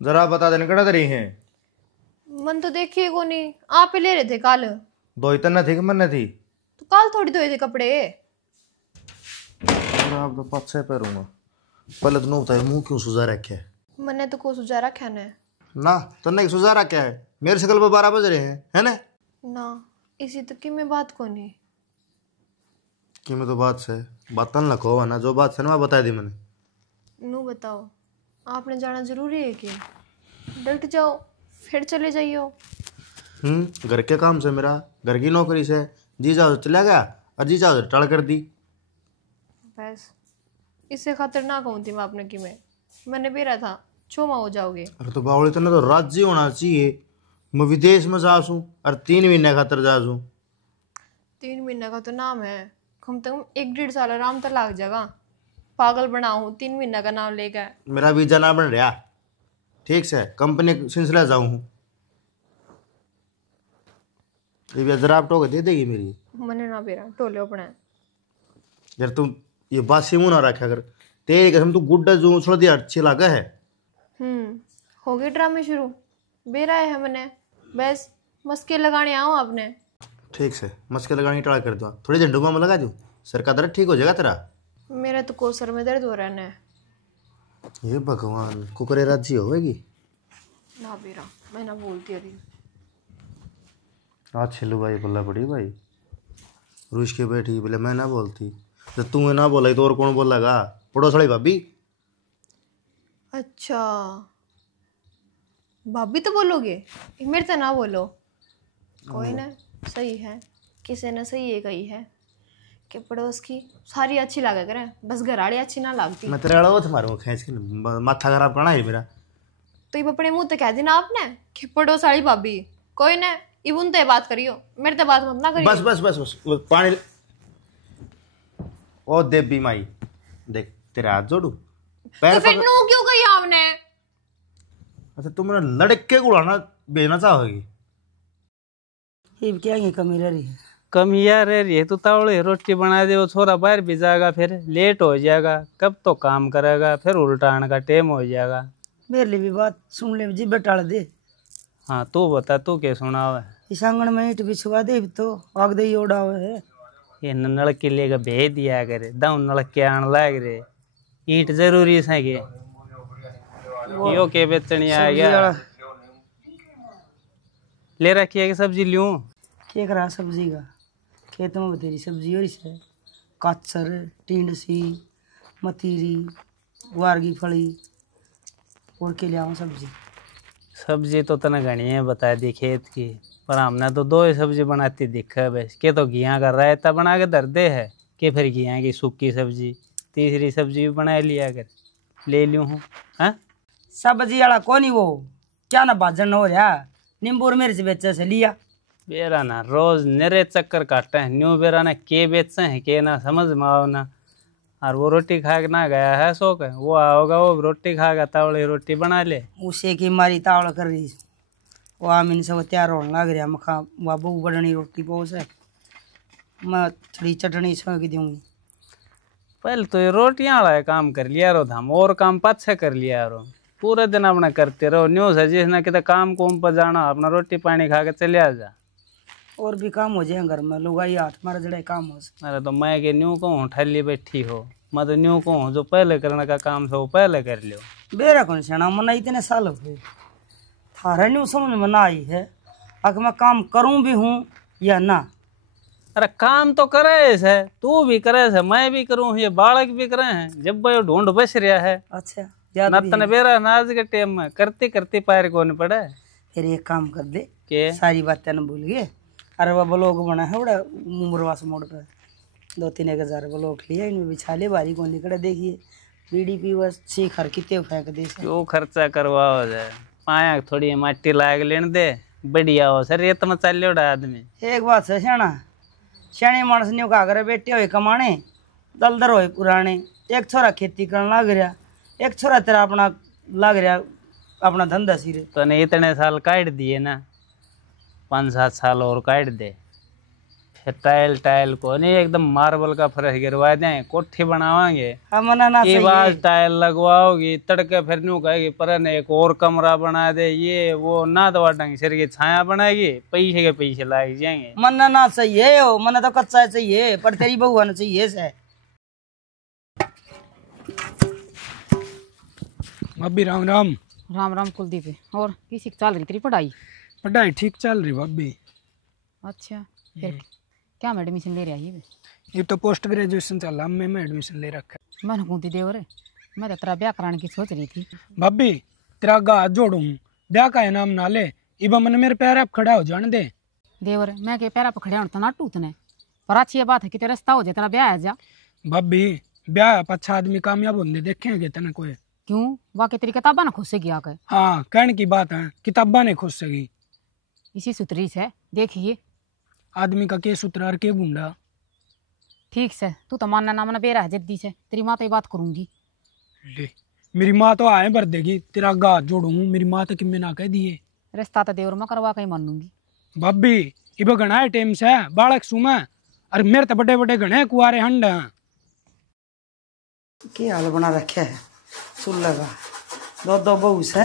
जरा बता देने कड़ा तरी है। मन तो देखिए को नहीं, आप ही ले रहे थे कल। दो ही तन्ना थी कि मन थी? तो कल थोड़ी धोए थे कपड़े। आप तो पाछे पैरूंगा। पहले तो बताए मुंह क्यों सुझा रखे है? मैंने तो को सुझा रखा है ना तन्ने सुझा रखा है। मेरे शकल पे 12 बज रहे हैं है ना। इसी तो की में बात को नहीं कि मैं तो बात से बात न लखो ना, जो बात से ना बता दी मैंने। नू बताओ, आपने जाना जरूरी है कि डट जाओ फिर चले जाइयो। घर के काम से, मेरा घर की नौकरी से जी जाओ चला गया और जी जाओ टड़ कर दी। बस इससे खतरनाक हूँ थी मैं आपने की मैंने बेरा था छोमा हो जाओगे। अरे तो बावड़ी तो ना तो राज्य होना चाहिए। मैं विदेश में जासूं और 3 महीने खातर जासूं। 3 महीने का तो नाम है, कम से कम 1-1.5 साल आराम तो लग जाएगा। पागल बना हूँ 3 महीने का नाम लेकर। मेरा वीजा ना बन रहा ठीक से, कंपनी सिलसिला जाऊं हूँ। ये जरा आप टोके दे देगी मेरी। मने ना बेरा टोले अपने यार तुम ये बासी मुंह ना रखा कर। तेरी कसम तू गुड्डा जो छोड़ दिया अच्छी लगा है। हो गए ड्रामे शुरू। बेरा है मैंने बस मस्के लगाने आओ आपने। ठीक से मस्के लगानी ट्राई कर दो, थोड़ी झंडू में लगा दूं, सर का दर्द ठीक हो जाएगा तेरा। मेरा तो को सर में दर्द हो रहा है। ये भगवान कुकरे राजी होगी ना बेरा मैं ना बोलती अभी। आज छिलू भाई बोला पड़ी भाई रूस के बैठी बोले मैं ना बोलती। जब तू ना बोला तो और कौन बोलेगा? पड़ोसड़ी भाभी। अच्छा भाभी तो बोलोगे, मेरे तो ना बोलो। कोई ना, सही है, किसी ने सही है कही है कि पड़ोस की सारी अच्छी लगा करें, बस घराड़ी अच्छी ना लगती। मैं तेरे अड़ो मारूंगा खींच के, माथा खराब करना है मेरा। तो ये अपने मुंह तो कह देना आपने कि पड़ोस वाली भाभी। कोई ना इबुन तो बात करियो, मेरे तो बात मत ना करियो। बस बस बस बस पानी। ओ देवी माई देख तेरे हाथ जोड़ू तो फिर नू क्यों कही आपने? अच्छा तुम मेरा लड़के को उड़ाना भेजना चाहोगी? ये क्या ये कमी रह रही है? कमी यार रह रही है तो तावड़े रोटी बना दे, वो छोरा बाहर भी जाएगा फिर लेट हो जाएगा, कब तो काम करेगा, फिर उल्टा आने का टाइम हो जाएगा। मेरे लिए भी बात सुन ले जी, बेटाड़ दे। हाँ तू बता तू क्या सुना हुआ है? इस आंगन में ईट बिछवा दे तो आग दे ओढ़ा हुआ है। ये नलके लेकर भेज दिया करे, दाऊ नलके आने लग रहे, ईट जरूरी है के यो के बेचनी आ गया ले रखी है कि सब्जी लूं? क्या करा सब्जी का? खेत में बतेरी सब्जी और इसे काचर टींडसी मतीरी ग्वार की फली और के ले आऊँ सब्जी। सब्जी तो तना घनी है बता दी खेत की, पर हमने तो 2 ही सब्जी बनाती दिखा है बस। के तो घिया का रायता बना के धर दे है कि फिर घिया की सूखी सब्जी, तीसरी सब्जी भी बना लिया कर ले लूँ हूँ। हाँ सब्जी वाला कौन ही वो क्या ना भाजन हो रहा, नींबू और मिर्च बेचे से लिया। बेरा ना रोज निरे चक्कर काटते हैं, न्यू बेरा ना के बेचते हैं के ना समझ में आओ ना। और वो रोटी खा के ना गया है शौक है, वो आओगा वो रोटी खाएगा, तावड़ी रोटी बना ले। उसे की मारी तावड़ कर रही वो आमीन सब तैयार होने लग रहा। मखा बाबू बड़नी रोटी पोस है, मैं थोड़ी चटनी छक दूंगी। पहले तो ये रोटियां वाला काम कर लिया रो, हम और काम पाछे कर लिया रो। पूरे दिन अपना करते रहो, न्यूज है जिसने कितना काम कुम पर जाना, अपना रोटी पानी खा के चले आ जा। और भी काम हो जाए घर में, लोग आई हाथ मारे जड़े काम हो। अरे तो मैं के न्यू कहूँ ठल्ली बैठी हो, मैं तो न्यू कहूँ जो पहले करने का काम था वो पहले कर लियो। बेरा कौन सेना मना इतने साल हो गए थारा न्यू समझ में ना आई है अगर मैं काम करूं भी हूँ या ना। अरे काम तो करे है, तू भी करे है, मैं भी करूँ, ये बालक भी करे हैं, जब वो ढूंढ बस रहा है। अच्छा नतन बेरा नाज के टाइम में करते करते पैर को नहीं पड़े। फिर एक काम कर दे के सारी बातें न भूल गए। अरे वो ब्लॉग बना है बड़ा मुमरवास मोड़ पे 2-3 हजार ब्लॉग लिया, इनमें बिछा ले बारी को निकले। देखिए बीडीपी बस सीखर कितने फेंक दे क्यों खर्चा करवाओ जाए, पाया थोड़ी माटी लाग लेने दे बढ़िया हो सर, रेत में चल लियो आदमी। एक बात है श्याणा, श्याणे मानस ने का करे बेटे हो कमाने दलदर हो पुराने। एक छोरा खेती करने लग रहा, एक छोरा तेरा अपना लग रहा अपना धंधा सिरे। तो ने इतने साल काट दिए ना, 5-7 साल और काट दे, टाइल टाइल को नहीं, एकदम मार्बल का फर्श गिरवा दें, कोठी बनावांगे। मना ना ये सही बात है। टाइल लगवाओगी, तड़के फिर न्यू कहेगी परन एक और कमरा बना दे, ये वो ना दवा ढंग सिर की छाया बनाएगी, पैसे के पैसे लाग जाएंगे। मना ना सही है हो, मना तो कच्चा चाहिए पर तेरी बहू आना चाहिए से। भाभी राम राम। राम राम कुलदीप। और किसी की चल रही तेरी पढ़ाई? पढ़ाई ठीक चल रही भाभी। अच्छा, फिर क्या में एडमिशन ले रही है? ये तो पोस्ट ग्रेजुएशन चल रहा, मैं एडमिशन ले रखा है। मैंने कौन देव रे, मैं तो तेरा ब्याह कराने की सोच रही थी। भाभी तेरा हाथ जोड़ू, ब्याह का नाम ना ले, इबा मन मेरे पैर आप खड़ा हो जाने दे। देवर मैं के पैरा पर खड़े होने तो ना टूटने, पर अच्छी बात है कि तेरा रिश्ता हो जाए, तेरा ब्याह है जा। भाभी ब्याह अच्छा आदमी कामयाब होने देखेंगे तेने कोई? क्यों, वाकई तेरी किताबा ना खुश से गया कर। हाँ कहने की बात है, किताबा ने खुश सगी। इसी सुतरी से देखिए आदमी का के सुतरार के बूंदा। ठीक से, तू तो मानना ना मना बेरा है जद्दी से, तेरी माँ तो ये बात करूंगी। ले मेरी माँ तो आए भर देगी, तेरा हाथ जोड़ू, मेरी माँ तो किम्मे ना कह दिए। रिश्ता तो देवर मैं करवा के ही मानूंगी। भाभी इबा घना है टेम से बालक सुमा, अरे मेरे तो बड़े बड़े घने कुआरे हंड हैं। क्या हाल बना रखे है चूल्हे का, दो दो बहू से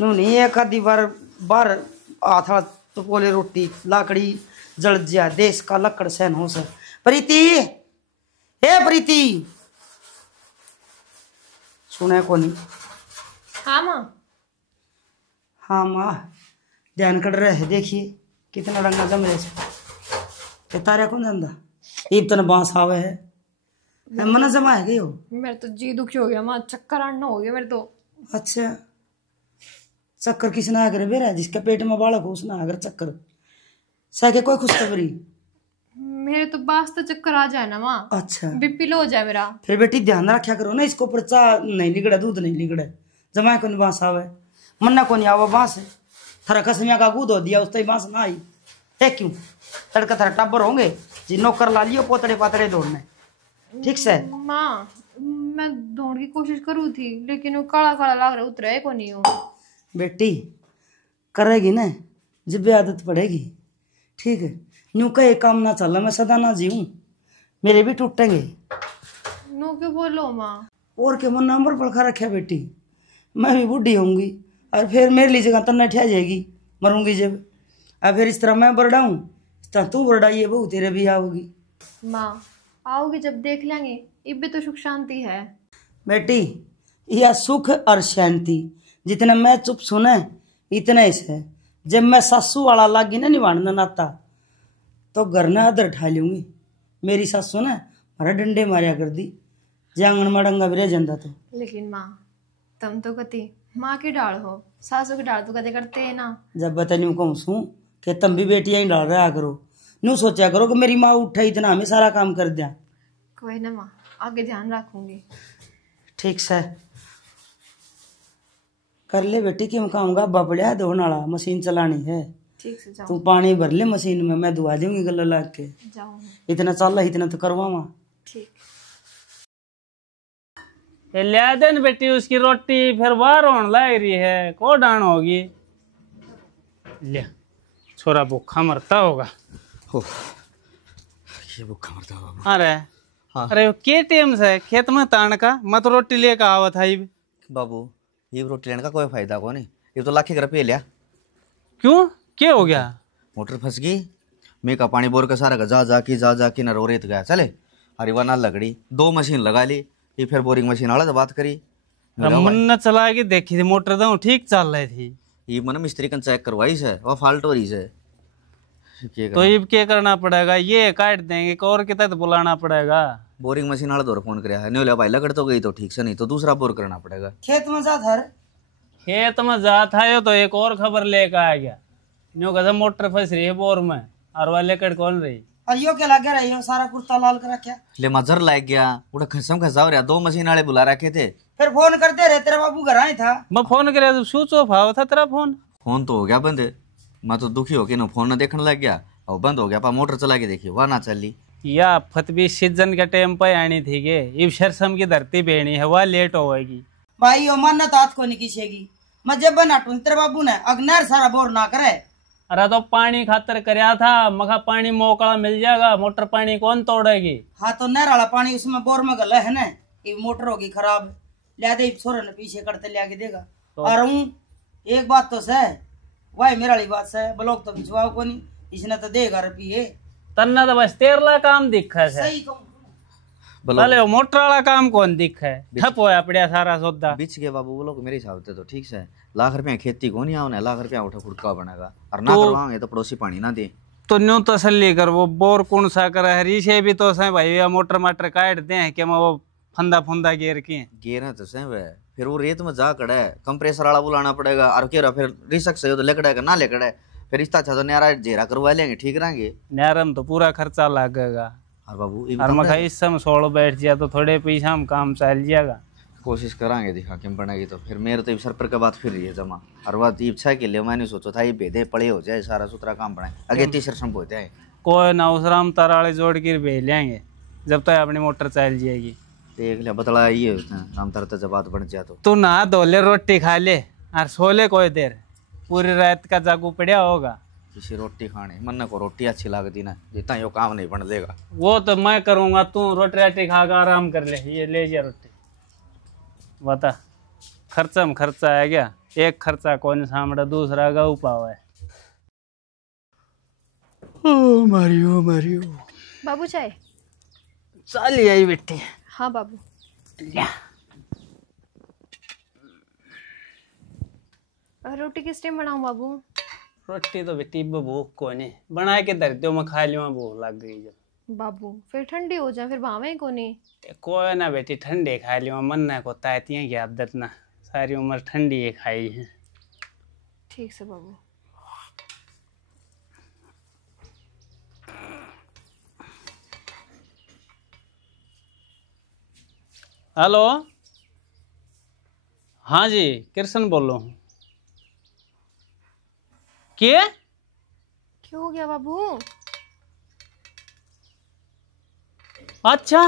नू नहीं एक आधी बार बाहर हाथ तो बोले रोटी लाकड़ी जल जा, देश का लकड़ सहन हो सर। प्रीति, हे प्रीति, सुने को नहीं? हाँ माँ। हाँ माँ, ध्यान कर रहे हैं, देखिए कितना रंगा जम रहे ये तारे कौन धंधा ईब तन बांस आवे है, मना जमा है गई हो। मेरे तो जी दुखी हो गया माँ, चक्कर आना हो गया मेरे तो। अच्छा चक्कर किसने आकर बेरा, जिसके पेट में बालक हो उसने आकर चक्कर सके कोई खुशखबरी? मेरे तो बास तो चक्कर आ जाए ना माँ, अच्छा बीपी लो हो जाए मेरा। फिर बेटी ध्यान रखा करो ना, इसको ऊपर चा नहीं लिगड़े, दूध नहीं लिगड़े, जमाए को नहीं बांस आवे, मन्ना को नहीं आवा बांस थरा कसमिया का दूध हो दिया उस बांस ना आई है। क्यों तड़का थरा टब्बर होंगे जी, नौकर ला लियो पोतड़े पातड़े दौड़ने। ठीक से माँ मैं दौड़ की कोशिश करूँ थी, लेकिन वो काला काला लग रहा, उतरे को नहीं हो। बेटी करेगी ना जब भी आदत पड़ेगी, ठीक है। न्यू का एक काम ना चल, मैं सदा ना जीऊं, मेरे भी टूटेंगे। नो क्यों बोलो माँ? और के मन नंबर पर खा रखा बेटी, मैं भी बूढ़ी होंगी और फिर मेरे लिए जगह तन्ने ठह जाएगी, मरूंगी जब। अब फिर इस तरह मैं बरडाऊं, इस तरह तू बरडाइए बहू, तेरे भी आओगी। माँ आओगी जब देख लेंगे, इब भी तो सुख शांति है। बेटी यह सुख और शांति जितना मैं चुप सुने इतना ही से, जब मैं सासू वाला लागी ना निभाना नाता तो घर ने अदर ठा लूंगी। मेरी सासू ने हमारा डंडे मारिया कर दी, जांगन में डंगा भी रह जाता तो। लेकिन माँ तुम तो कति माँ की डाल हो, सासू की डाल तो कदे करते है ना। जब बता न्यू कहूँ सू कि तुम भी बेटियां ही डाल रहा करो, न्यू सोचा करो कि मेरी माँ उठा इतना हमें सारा काम कर दिया। कोई ना माँ, आगे ध्यान रखूंगी। ठीक से कर ले बेटी, कि मैं कहूँगा अब्बा पड़ा धोने वाला, मशीन चलानी है। ठीक से जाओ। तू पानी भर ले मशीन में, मैं धुआ दूंगी गला ला के। जाओ माँ। इतना चल इतना तो करवा माँ। ठीक। ये लिया देन बेटी उसकी रोटी, फिर बाहर होने लग रही है, को डाण होगी। ले छोरा भूखा मरता होगा। ये भूखा मरता होगा। अरे हाँ। अरे के टाइम से खेत में तान का मत रोटी लेकर आवत है बाबू, ये रोटी लेने का कोई फायदा को नहीं, ये तो लाख रुपये लिया। क्यों, क्या हो गया? मोटर फंस गई, मैं का पानी बोर का सारा जा की न रो रेत गया चले, अरे वह ना लगड़ी, 2 मशीन लगा ली, ये फिर बोरिंग मशीन वाला से बात करी, मन न चला के देखी थी मोटर तो ठीक चल रही थी, ये मन मिस्त्री का चेक करवाई से वह फाल्ट हो रही से। तो ये क्या करना पड़ेगा, ये काट देंगे और के तहत बुलाना पड़ेगा। बोरिंग मशीन वाला दौर फोन कराया है, नहीं भाई लगड़ तो गई तो ठीक से, नहीं तो दूसरा बोर करना पड़ेगा। खेत में जा था, खेत में जात है तो एक और खबर लेकर आ गया, न्यू कसम मोटर फंस रही है बोर में, और वह लेकर कौन रही। और यो क्या लगे रही हो, सारा कुर्ता लाल कर रखा। ले मजर लग गया, उड़ा खसम खसा हो रहा, 2 मशीन वाले बुला रखे थे। फिर फोन करते रहे, तेरे बाबू घर आए था। मैं फोन करे तो स्विच ऑफ हुआ था तेरा फोन। फोन तो हो गया बंद, मैं तो दुखी हो के ना फोन न देखने लग गया और बंद हो गया, पा मोटर चला के देखी वह ना चली। या फतबी सीजन के टाइम पे आनी थी के, इब शरसम की धरती बेनी है, वह लेट होएगी। भाई यो मन तो हाथ को नहीं खींचेगी, मैं जब बनाटू तेरे बाबू ने अग्नर सारा बोर ना करे, अरे तो पानी खातर करया था, मखा पानी मोकला मिल जाएगा, मोटर पानी कौन तोड़ेगी। हाँ तो नहर वाला पानी उसमें बोर में गला है ना, कि मोटर होगी खराब, लिया दे छोरे ने पीछे करते लिया के देगा। और हूँ एक बात तो सह, वही मेरा वाली बात सह, ब्लॉक तो भिजवाओ को नहीं, इसने तो देगा रुपये। तन्ना तो बस तेरला काम दिखा है, सही कहूँ भले मोटर वाला काम कौन दिखा है, ठप होया पड़िया सारा सौदा। बीच के बाबू बोलो मेरे हिसाब से तो ठीक से लाख रुपया खेती को नहीं आवने, लाख रुपया उठा फुटका बनेगा और ना करवाएंगे तो पड़ोसी पानी ना दे। तो न्यू तसल्ली कर, वो बोर कौन सा कर हरी से भी तो सही भाई मोटर माटर काट दे हैं कि मैं वो फंदा फंदा गेर के गेरा तो सही है, फिर वो रेत में जा कड़ा है, कंप्रेसर वाला बुलाना पड़ेगा और केरा फिर रिसक से तो लेकड़ा है ना लेकड़ा है, फिर इस अच्छा तो न्यारा जेरा करवा लेंगे, ठीक रहेंगे। नरम तो पूरा खर्चा लगेगा और बाबू और मखा इस समय सोल बैठ जाए तो थोड़े पैसा में काम चल जाएगा। कोशिश करांगे दिखा के बनेगी तो फिर मेरे तो सर पर का बात फिर रही है जमा, और बात इच्छा के लिए मैंने सोचा था ये भेदे पड़े हो जाए, सारा सुथरा काम बनाए आगे तीसरा संभ हो जाए। कोई ना उस राम ताराले जोड़ कर भेज लेंगे जब तक अपनी मोटर चल जाएगी। देख लिया बतला ये राम तरत जब बात बन जाए तो तू नहा धो ले, रोटी खा ले और सो ले कोई देर, पूरी रात का जागू पड़ा होगा। किसी रोटी खाने मन को रोटी अच्छी लगती ना, जितना यो काम नहीं बन देगा वो तो मैं करूंगा, तू रोटी राटी खा कर आराम कर ले, ये ले जा रोटी। बता खर्चा में खर्चा है क्या, एक खर्चा कौन सामने दूसरा का उपाव है। ओ मारियो मारियो बाबू चाय। चल आई बेटी। हाँ बाबू। और रोटी किस टाइम बनाऊं बाबू? रोटी तो बेटी भूख को नहीं बना के धर दो, मैं खा लियो, भूख लग गई जब। बाबू फिर ठंडी हो जाए, फिर भावे को नहीं। कोई ना बेटी ठंडे खा लियो, मन ना को तातियां की आदत ना, सारी उम्र ठंडी ही खाई है। ठीक से बाबू। हेलो, हाँ जी कृष्ण बोल रहा हूँ। क्या क्यों हो गया बाबू? अच्छा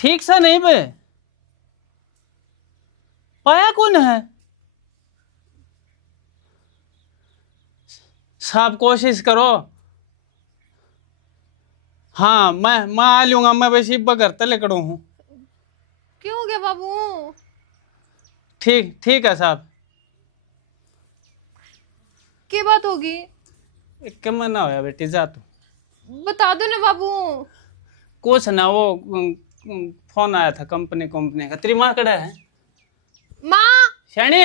ठीक सा नहीं बे, पाया कौन है? साहब कोशिश करो। हाँ मैं आ लूंगा, मैं वैसे ही घर तले खड़ा हूँ। क्यों हो गया बाबू? ठीक है साहब। क्या बात होगी? क्या मना होया बेटी, जा तू बता दो ना बाबू। कुछ ना, वो फोन आया था कंपनी का। तेरी माँ कड़ा है? माँ शानी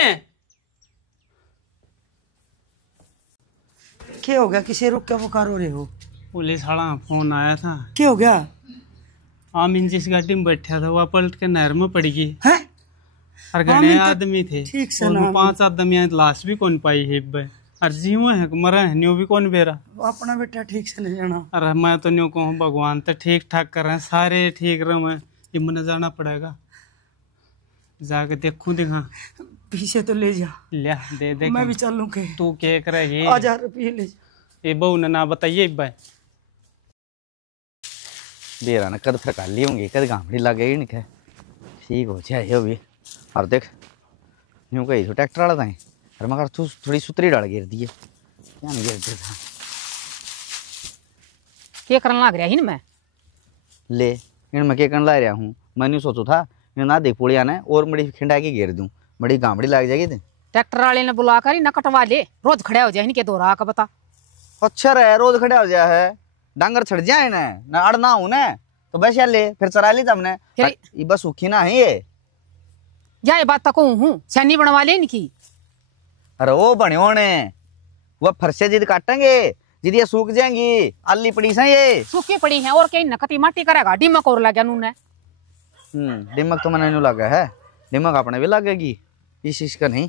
क्या हो गया, किसे रुक के पुकार हो रहे हो? पुलिस वाला फोन आया था। क्या हो गया? आमीन जिस गाड़ी में बैठा था वह पलट के नहर में पड़ गई है? और घने आदमी थे, ठीक से और ना 5 आदमी लाश भी कौन पाई है बे, और जीव है मरा है न्यू भी कौन बेरा। अपना बेटा ठीक से नहीं जाना। अरे मैं तो न्यू कहूँ भगवान तो ठीक ठाक कर रहे हैं, सारे ठीक रहे, मैं ये मन जाना पड़ेगा, जाके देखूं दिखा। पीछे तो ले जा, लिया दे मैं भी चलूं के। तू क्या करे, 1000 रुपये ले जा। ये बहू ने ना बताइए भाई। बेरा ना कद फरका ली होंगी, कद गामड़ी लग गई नहीं ठीक हो जाए यो भी। और देख यूँ कही तो ट्रैक्टर वाला था, अरे मगर तू थोड़ी सुतरी डाल गिर दिए, क्या नहीं गिर दिया था। क्या करने लग रहा है मैं? ले इन मैं क्या करने ला रहा हूँ, मैंने सोचो था इन ना देख पुड़िया ने और बड़ी खिंडा के घेर दूँ, बड़ी गामड़ी लग जाएगी थे। ट्रैक्टर वाले ने बुला कर ही न कटवा ले, रोज खड़ा हो जाए इनके दो राह का बता। अच्छा रहे रोज खड़ा हो जाए है, डांगर छड़ जाए ना अड़ना हूँ ना तो बस यार ले फिर चरा ली तुमने, ये बस सुखी ना है ये बात तक हूँ सैनी बनवा ले इनकी। अरे वो बने होने वो फरसे जिद काटेंगे, जिद ये सूख जाएंगी, आली पड़ी से ये सूखी पड़ी है और क्या नकती माटी करेगा, डिमक और लगा नूने। दिमाग तो मैंने लगा है, दिमाग अपने भी लगेगी, इस चीज का नहीं।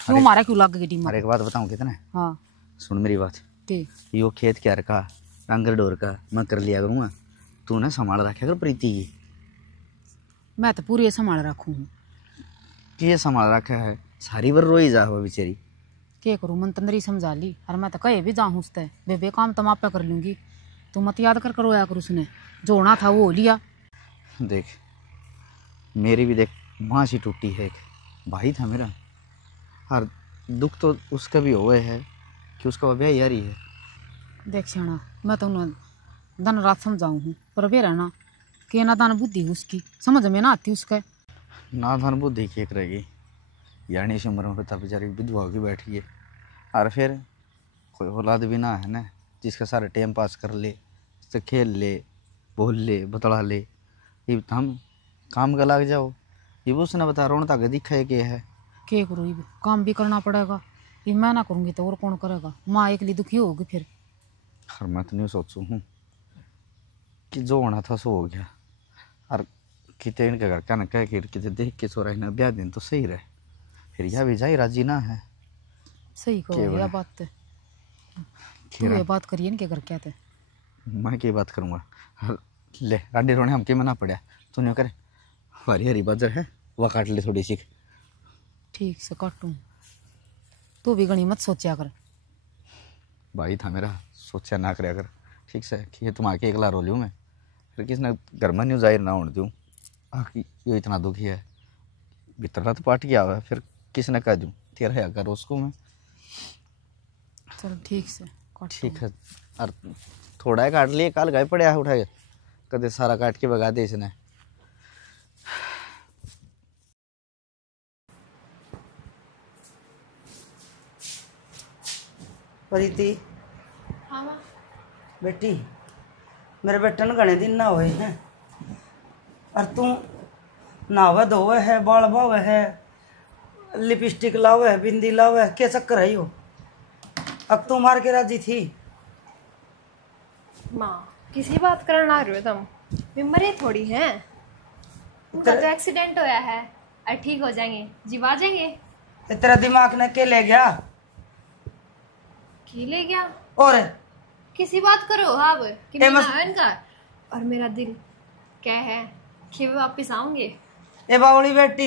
क्यों मारा क्यों लग गई डिमक? अरे एक बात बताऊं कितने, हाँ सुन मेरी बात, ठीक। यो खेत क्या रखा डांगर डोर का मैं कर लिया करूँगा, तू ना संभाल रखा कर प्रीति की। मैं तो पूरी संभाल रखूँ कि ये संभाल रखा है, सारी बार रोई जा हुआ बेचारी। क्या करूँ, मन तंदरी समझा ली, और मैं तो कहे भी जाऊँ उससे बेबे काम तो मैं पे कर लूँगी, तू मत याद कर रोया कर, उसने जो होना था वो हो लिया। देख मेरी भी देख माँ सी टूटी है, एक भाई था मेरा, और दुख तो उसका भी हुआ है कि उसका ब्याह यार ही है। देख श्याणा, मैं तो उन्हें दिन रात समझाऊँ हूँ, पर वे रहना कि ना दान बुद्धि उसकी समझ में ना आती उसका। ना धन बुद्धि की एक रहेगी यानी इस उम्र में पता बेचारी विधवा होगी बैठी है, और फिर कोई औलाद भी ना है ना जिसका सारा टाइम पास कर ले, इससे खेल ले, बोल ले, बतला ले। ये हम काम का लग जाओ, ये उसने बता रोन तक दिखा है क्या है। क्या करूँ, ये काम भी करना पड़ेगा, ये मैं ना करूँगी तो और कौन करेगा। माँ एकली दुखी होगी फिर। और मैं तो नहीं सोचू हूँ कि जो होना था सो हो गया, और कितने इनके घर का न कह के कितने देख के सोरा इन्हें ब्याह दिन तो सही रहे, फिर यह भी जाई राजी ना है। सही कहो यह बात तो तू ये बात करिए इनके घर क्या थे। मैं क्या बात करूँगा, ले रांडी रोने हमके मना पड़ा, तू नहीं करे हरी हरी बाजर है वह काट ले थोड़ी सी। ठीक से काटूँ, तू भी गणी मत सोचा कर। भाई था मेरा सोचा ना करे अगर ठीक से कि तुम आके एकला रो लूँ मैं, फिर किसने घर में न्यू जाहिर ना होने दूँ आखिर ये इतना दुखी है, भीतर तो पाट गया हुआ है, फिर किसने कह दूँ तेरा है अगर उसको मैं। चल ठीक से ठीक है, और थोड़ा ही काट लिए, काल गाय पड़े है उठाए कदे सारा काट के भगा दे इसने। प्रीति हाँ माँ। बेटी, मेरे बेटे ने घने दिन ना हुए हैं, और तू नहावे धोवे है, बाल बावे है, लिपस्टिक लावे है, बिंदी लावे है, क्या चक्कर है यो? अब तू मार के राजी थी। माँ किसी बात करना आ रहे हो तुम, बीमारी थोड़ी है, उनका तो एक्सीडेंट होया है और ठीक हो जाएंगे, जीव आ जाएंगे। तेरा दिमाग ने के ले गया की ले गया? और किसी बात करो अब कि ए मैं मस- ना इनका, और मेरा दिल क्या है कि वे वापिस आऊंगे। ए बावली बेटी,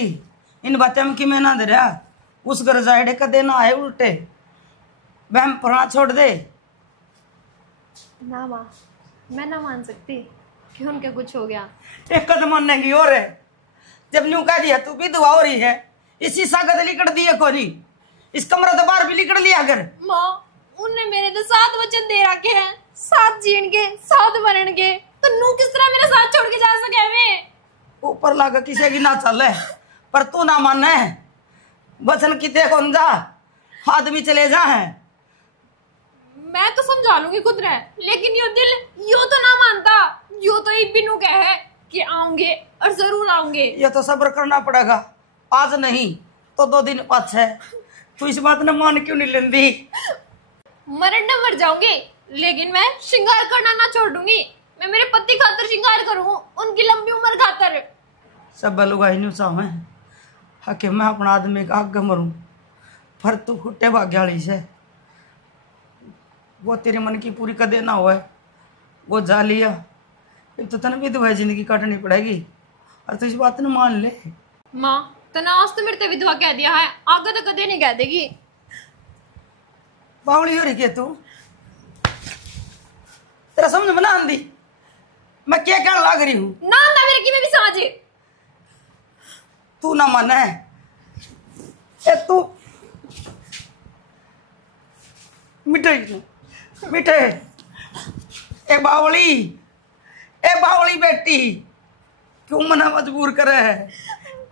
इन बातें में कि मैं ना दे रहा, उस घर जाए कदे ना आए उल्टे वहम पढ़ना छोड़ दे। ना माँ, मैं ना मान सकती कि उनके कुछ हो गया। एक कदम मानने की और है, जब न्यू कह दिया तू भी दुआ हो रही है, इसी सागत लिकड़ दिए कोरी, इस कमरा तो बाहर भी लिकड़ लिया कर। माँ उनने मेरे तो 7 वचन दे रखे हैं, 7 जीण के 7 मरण के, तो नू किस तरह मेरा साथ छोड़ के जा सके मैं? ऊपर लाकर किसी की ना चले, पर तू ना माने वचन कितने कौन जा आदमी चले जा है। मैं तो समझा लूंगी खुद रहे, लेकिन यो दिल यो तो ना मानता, यो तो एक बिनू कह है कि आऊंगे और जरूर आऊंगे। ये तो सब्र करना पड़ेगा, आज नहीं तो 2 दिन पाछे। तू इस बात ने मान क्यों नहीं लेंदी? मरण न मर जाऊंगी, लेकिन मैं श्रृंगार करना ना छोड़ दूंगी। मैं मेरे पति खातर श्रृंगार करूं, उनकी लंबी उम्र खातर। सब लुगाई न्यू चाहे हके मैं अपना आदमी का आगे मरूं, पर तू फुटे भाग्याली से वो तेरे मन की पूरी कदे ना होए, वो जा लिया, अब तो तने विधवा जिंदगी काटनी पड़ेगी, और तू इस बात ने मान ले। माँ तना आज तो मेरे ते विधवा कह दिया है, आगे तो कदे नहीं कह देगी। बावली हो रही क्या तू? तेरा समझ में ना आंदी मैं क्या कहने लग रही हूँ? ना ना मेरे की में भी समझे। तू ना माने ए तू मिठाई मिठे ए बावली बेटी, क्यों मना मजबूर करे है,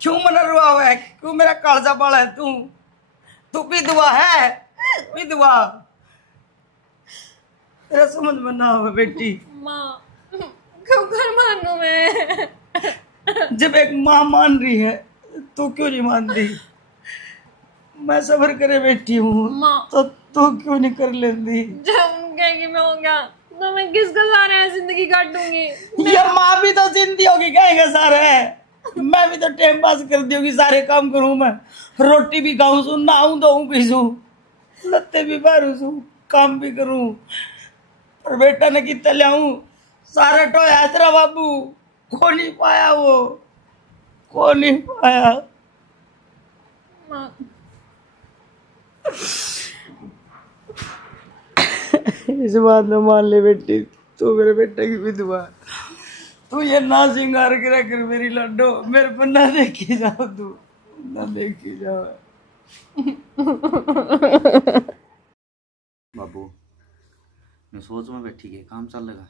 क्यों मना रुआवे है, क्यों मेरा कालजा बाल है? तू विधवा है, विधवा। तेरा समझ में ना आवे बेटी। माँ क्यों कर मानू मैं? जब एक माँ मान रही है तो क्यों नहीं मानती? मैं सब्र करे बैठी हूँ माँ तो तू क्यों नहीं कर लेती? जब कहेगी मैं हो गया तो मैं किसका सहारा जिंदगी काटूंगी? ये माँ भी तो जिंदगी होगी कहेगा सारे, मैं भी तो टाइम पास कर दी होगी, सारे काम करूँ मैं, रोटी भी खाऊं सू, नहाऊं धोऊं पीसूं, लत्ते भी पहनूं सू, काम भी करूं, पर बेटा ने कितना लियाऊं सारे टोया तेरा बाबू को नहीं पाया, वो को नहीं पाया। माँ इस बात में मान ले बेटी, तू मेरे बेटे की विधवा, तू ये ना सिंगार के रख मेरी लड्डो, मेरे पर ना देखी जाओ, तू ना देखी जाओ। बाबू मैं सोच में बैठी के काम चल लगा।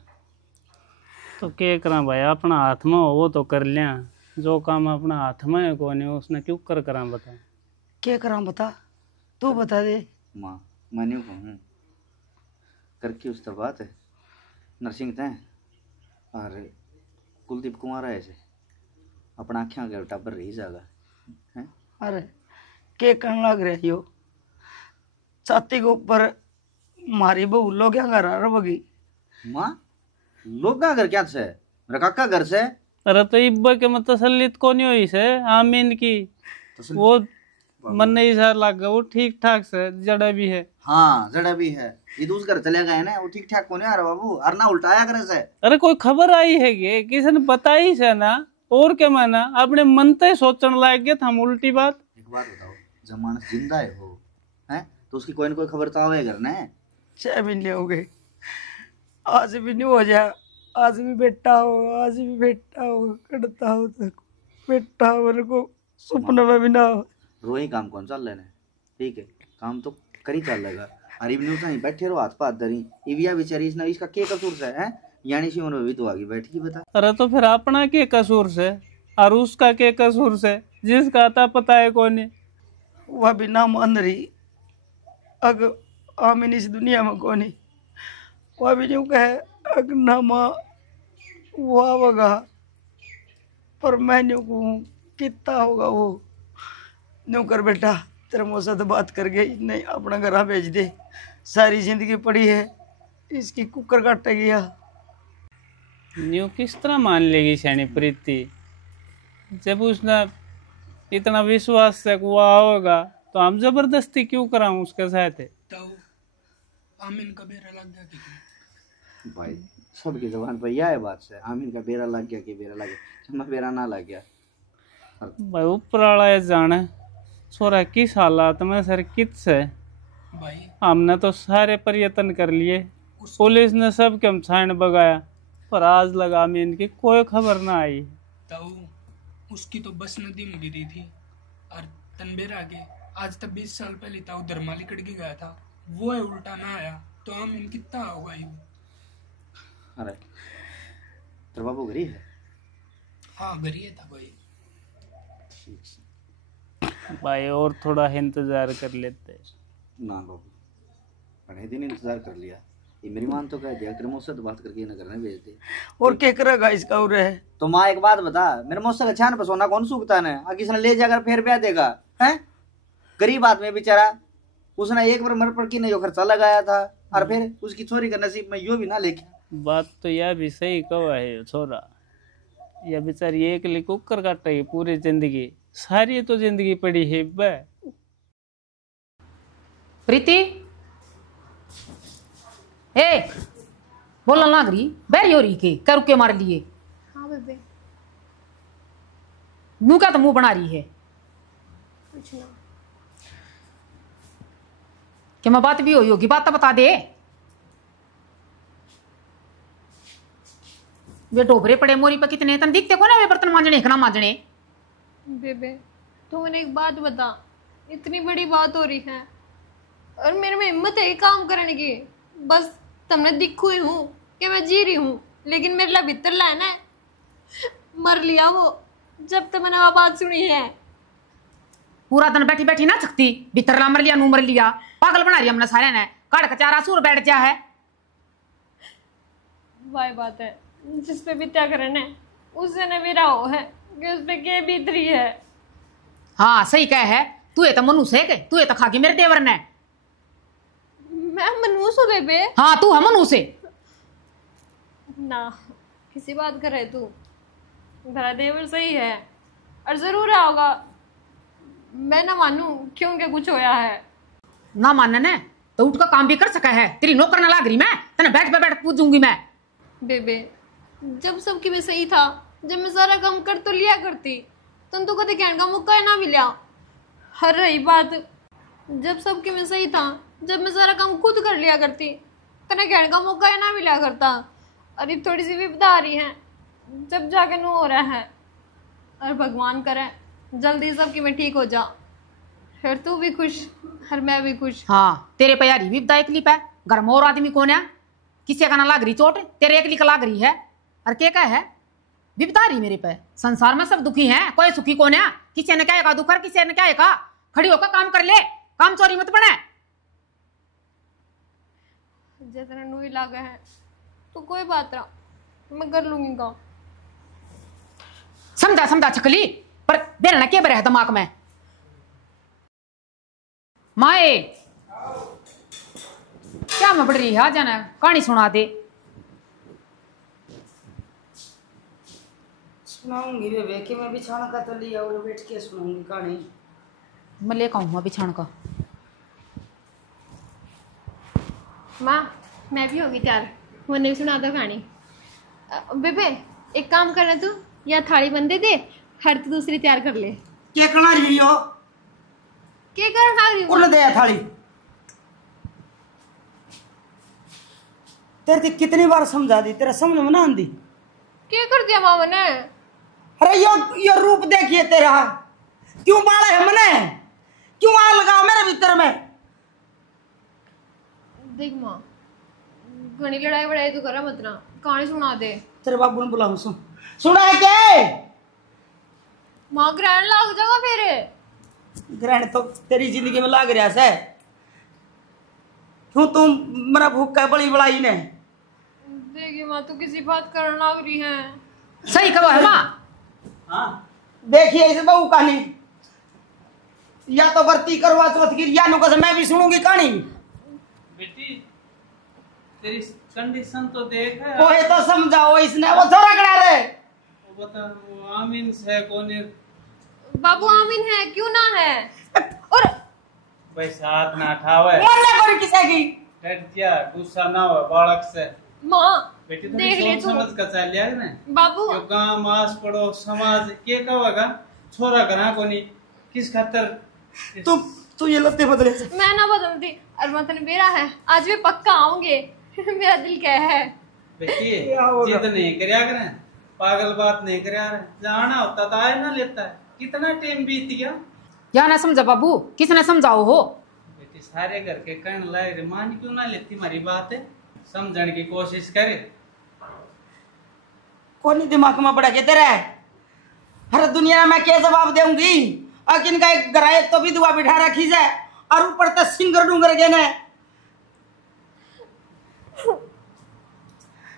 तो क्या करा भाई, अपना हाथ में हो वो तो कर लिया, जो काम अपना हाथ में है कौन है उसने क्यों कर करा बता। क्या करा बता, तू बता दे। माँ मैं नहीं कहूँ करके उस तरह बात है नरसिंह तय और कुलदीप कुमार है ऐसे अपना आँखें के टाबर रही जागा है। अरे के करने लग रही हो, छाती के ऊपर मारी बहू लोग क्या कर रहा बगी। माँ लोग का घर क्या से मेरा काका घर से। अरे तो इब्बा के मत तसल्लीत को नहीं हुई से आमीन की, वो मन नहीं सा लगा, वो ठीक ठाक से जड़ा भी है। हाँ जड़ा भी है, ये दूसरे घर चले गए ना, वो ठीक ठाक को नहीं आ रहा बाबू, और ना उल्टाया करे से। अरे कोई खबर आई है कि किसी ने बताई से ना, और क्या माना अपने मन ते सोचने लायक गया था हम उल्टी बात। एक बात बताओ, जब मानस जिंदा है हो हैं तो उसकी कोई ना कोई खबर तो आवे घर ने। 6 महीने हो गए, आज भी नहीं हो जाए, आज भी बेटा हो, आज भी बेटा हो, करता हो तो बेटा हो, मेरे को सपने में भी ना हो। रोही काम कौन चल लेने, ठीक है काम तो करी चल लेगा। अरे इवनी नहीं बैठे रहो हाथ पाथ धरी, इविया बेचारी इसना इसका क्या कसूर से है यानी सी उन्होंने भी तो आगे बैठ की बता। अरे तो फिर अपना के कसूर से और उसका के कसूर से, जिसका आता पता है कौन है। वह भी ना मान रही, अग आमीन इस दुनिया में कौन है, वह भी यूँ कहे अग ना माँ वह होगा, पर मैं यूँ कहूँ कितना होगा वो। यूँ कर बेटा, तेरे मुँह से तो बात कर गई नहीं, अपना घर भेज दे, सारी जिंदगी पड़ी है इसकी कुकर काटेगी। न्यू किस तरह मान लेगी सैनी प्रीति, जब उसने इतना विश्वास से हुआ होगा तो हम जबरदस्ती क्यों कराऊं उसके साथ है। तो आमीन का बेरा लग गया कि भाई सबकी जबान पर यह है बात से, आमीन का बेरा लग गया कि बेरा लग गया, जब बेरा ना लग गया भाई ऊपर वाला ये जाने छोरा किस हालात में सर कित से। भाई हमने तो सारे प्रयत्न कर लिए, पुलिस ने सब के छान बगाया, पर आज लगा आमीन की कोई खबर ना आई। ताऊ उसकी तो बस नदी में गिरी थी और तनबेरा के आज तक 20 साल पहले ताऊ धर्माली कट के गया था, वो है उल्टा ना आया तो आमीन कितना होगा ही। अरे तेरा बाबू गरीब है। हाँ गरीब था भाई। भाई और थोड़ा इंतजार कर लेते। ना बाबू बड़े दिन इंतजार कर लिया, ये मेरी मान तो कह दिया तेरे मुझसे तो बात करके न करने भेज दे। और क्या करेगा इसका उरे है। तो माँ एक बात बता, मेरे मुझसे छान पर सोना कौन सूखता है, किसी ने ले जाकर फिर ब्याह देगा हैं। गरीब आदमी बेचारा, उसने एक बार मर पर की ने जो खर्चा लगाया था और फिर उसकी छोरी का नसीब में यो भी ना लेके। बात तो यह भी सही कहा है छोरा, यह बेचारी एक लिए कुकर काटेगी पूरी जिंदगी, सारी तो जिंदगी पड़ी है। प्रीति ए बोलना लाग रही बैरी हो रही के कर के मार लिए। हाँ बेबे नू क्या तो मुंह बना रही है कुछ ना। कि मैं बात भी हुई होगी, बात तो बता दे। वे डोबरे पड़े मोरी पे कितने तन दिखते को ना, वे बर्तन मांजने खना मांजने। बेबे तो मैंने एक बात बता, इतनी बड़ी बात हो रही है और मेरे में हिम्मत है ये काम करने की, बस तुमने दिखू ही हूँ कि मैं जी रही हूँ, लेकिन मेरे लिए भीतर ला है ना मर लिया वो जब तक मैंने बात सुनी है। पूरा दिन बैठी बैठी ना सकती, भीतर ला मर लिया नू मर लिया, पागल बना रही हमने सारे ने, काट कचारा सूर बैठ जा है। वही बात है जिस पे भी त्यागरण है उससे न मेरा हो है कि उस पे क्या बीत रही है। हाँ सही कह है, तू ये तो मनुष्य है, तू ये तो खा के मेरे देवर ने। मैं मनुष्य हूँ बेबे। हाँ तू है मनुष्य ना किसी बात कर रहे तू, मेरा देवर सही है और जरूर होगा, मैं ना मानू क्योंकि कुछ होया है। ना मानने ने तो उठ का काम भी कर सका है, तेरी नौकर ना लाग रही मैं, तेने बैठ पे बैठ पूछूंगी मैं। बेबे जब सबकी भी सही था, जब मैं सारा काम कर तो लिया करती, तुम तो कभी कहने का मौका ना मिला। हर रही बात जब सबके में सही था, जब मैं सारा काम खुद कर लिया करती, तने कहने का मौका ना मिला करता। अरे थोड़ी सी विपदा आ रही है जब जाके नू हो रहा है, और भगवान करे जल्दी सबकी में ठीक हो जा। फिर तू भी खुश और मैं भी खुश। हाँ तेरे पे यार विपदा एकली पे घर में और आदमी कौन है? किसी का ना लाग रही चोट, तेरे एकली का लाग रही है। और क्या का है विपदा रही मेरे पे? संसार में सब दुखी हैं, कोई सुखी कौन है? किसी ने क्या का दुख, किसी ने क्या का? खड़ी होकर काम कर ले, काम चोरी मत बने। जितना नुई लागा है तो कोई बात ना, मैं कर लूंगी काम। समझा समझा छकली, पर देना क्या बरे दिमाग में? माए क्या मैं पढ़ रही है? जाना कहानी सुना दे। सुनाऊंगी बेबे कि मैं बिछाना का तो लिया और बैठ के सुनाऊंगी कहानी। मैं लेकर आऊंगा बिछान का। माँ मैं भी होगी तैयार, वो नहीं सुना दो कहानी। बेबे एक काम करना, तू या थाली बंदे दे, हर तू दूसरी तैयार कर ले। क्या करना रही हो? क्या करना रही उन्हें दे थाली। तेरे से कितनी बार समझा दी, तेरा समझ में ना आंदी। क्या कर दिया मामा ने? अरे यो रूप देखिए तेरा, क्यों बाड़ा है मने? क्यों आग लगा मेरे भीतर में? देख माँ, घनी लड़ाई वड़ाई तो करा मत ना, कहानी सुना दे। तेरे बाबू ने बुलाऊं सुना है क्या? माँ ग्रहण लग जाएगा फिर। ग्रहण तो तेरी जिंदगी में लाग रहा है। क्यों तुम मेरा भूखा बड़ी बड़ाई ने? देखिए माँ तू किसी बात करने लग रही है। सही कहो है माँ। हाँ देखिए इस बहू कहानी, या तो भर्ती करवा चौथ की, या नुका से मैं भी सुनूंगी कहानी। बेटी तेरी कंडीशन तो देख है। वो तो समझाओ इसने, वो थोड़ा करा रे। वो बता वो आमीन से कौन है? बाबू आमीन है, क्यों ना है? और भाई साथ ना ठावे, मरने को किसे की डट क्या गुस्सा ना हो बालक से। माँ बेटी देख थोड़ी ले सोच तू। समझ कर चल लिया ना। बाबू जो गांव आस पड़ोस समाज के कहेगा छोरा करा कोनी किस खातर तू ये लत्ते बदले से। मैं ना बदलती, और मतलब मेरा है, आज भी पक्का आऊंगे। मेरा दिल क्या है? बेटी क्या होगा? जिद नहीं करया करें, पागल बात नहीं करया करें। जाना होता तो आए ना लेता है। कितना टाइम बीत गया। या ना समझा बाबू, किसने समझाओ हो? बेटी सारे घर के कहने लायक मान क्यों ना लेती हमारी बात है, समझने की कोशिश करे। कौन दिमाग में पड़ा के तेरा? हर दुनिया में क्या जवाब दूंगी? अकिन का एक गराए तो भी दुआ बिठा रखी जाए, और ऊपर तो सिंगर डूंगर गए ने।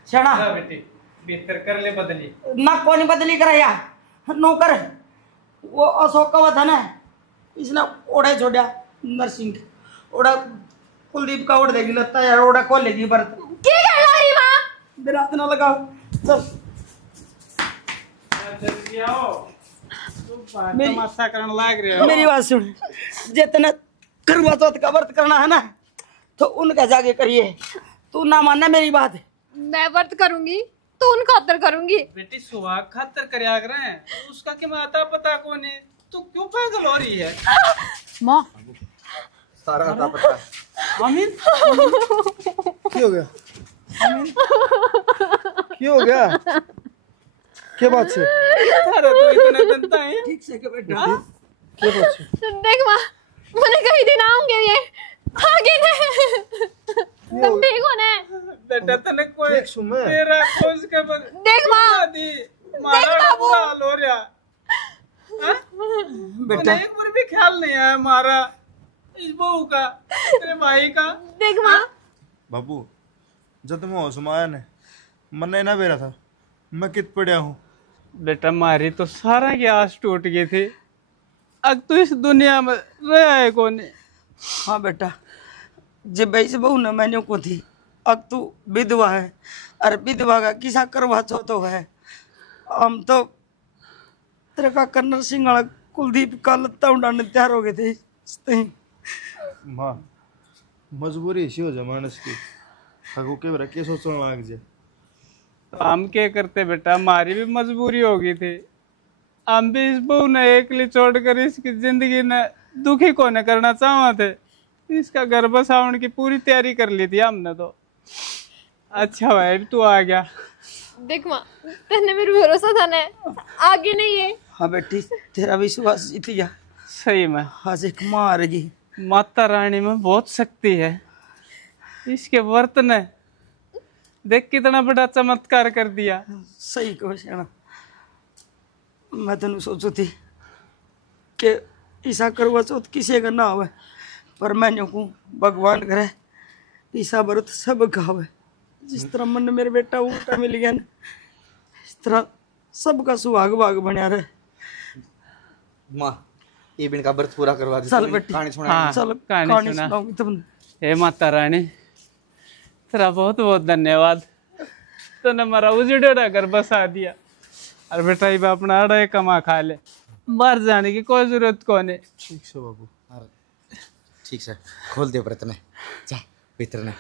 छड़ा जा बेटी बेहतर कर ले बदली। ना कौन बदली कराया नौकर वो अशोक का था ना, इसने ओढ़े छोड़ा नरसिंह ओढ़ा कुलदीप का ओढ़ देगी लगता है यार, ओढ़ा खोल लेगी बर्त। क्या कर रही माँ? दिन रात ना लगाओ चल। जल्दी आओ, तुम तमाशा करने लाग रहे हो। मेरी बात सुन, जितना करवा चौथ का व्रत करना है ना तो उनका जाके करिए। तू ना मानना मेरी बात। मैं व्रत करूंगी तो उन खातर करूंगी। बेटी सुहाग खातर करया करें, उसका क्या आता पता कौन है? तू क्यों पागल हो रही है? माँ सारा आता पता। आमीन क्या हो गया? क्या हो गया? क्या बात से? अरे तू इतना दंता है। ठीक से के बेटा। क्या बात से? देख माँ, मैंने कहीं दिन आऊंगे ये आगे ने। तुम ठीक हो ना? बेटा तने कोई ठीक सुन मैं। तेरा खोज के बन देख माँ, दी मारा बाबू। बुरा हाल हो रहा। बेटा एक बार भी ख्याल नहीं आया हमारा इस बहू का, तेरे भाई का। देख माँ, बाबू जब मैं होश में आया ने मन ना बेरा था मैं कित पड़िया हूँ। बेटा मारी तो सारा की आस टूट गई थी, अब तो इस दुनिया में रहा है कौन? हाँ बेटा, जब ऐसे बहू न मैंने को थी, अब तू विधवा है, और विधवा का किसा करवा चौथ है। हम तो तेरे का कन्नर सिंह वाला कुलदीप का लत्ता उड़ाने तैयार हो गए थे। माँ मजबूरी इसी हो जाए मानस की, हगो के बेरा के सोचने लाग जाए। तो हम क्या करते बेटा, हमारी भी मजबूरी हो गई थी। हम भी इस बहू ने एकली छोड़कर इसकी जिंदगी ने दुखी को न करना चाहते थे। इसका घर बसावन की पूरी तैयारी कर ली थी हमने तो। अच्छा भाई तू आ गया। देख माँ, तेने मेरे भरोसा था ना, आगे नहीं है। हाँ बेटी, तेरा विश्वास जीत गया। सही में आज एक माँ आ रही। माता रानी में बहुत शक्ति है। इसके व्रत ने देख कितना बड़ा चमत्कार कर दिया। सही कहो श्याणा। मैं तेन सोचू थी कि ईसा करवा चौथ किसी का ना हो, पर मैंने कहूँ भगवान करे ईसा व्रत सब गावे। जिस तरह मन मेरे बेटा उल्टा मिल गया ना, इस तरह सबका सुहाग भाग बनया रहे। माँ ये बिन का व्रत पूरा करवा दे। चल बेटी, कहानी सुना। हाँ, चल कहानी कहानी सुना। सुनाऊंगी तुमने। हे माता रानी, तेरा बहुत बहुत धन्यवाद। तूने हमारा उजड़ेड़ा घर बसा दिया। और बेटा ये अपना अड़ा कमा खा ले, बाहर जाने की कोई जरूरत कौन है। ठीक से बाबू। ठीक है, खोल दे व्रत ने, जा भीतर ने।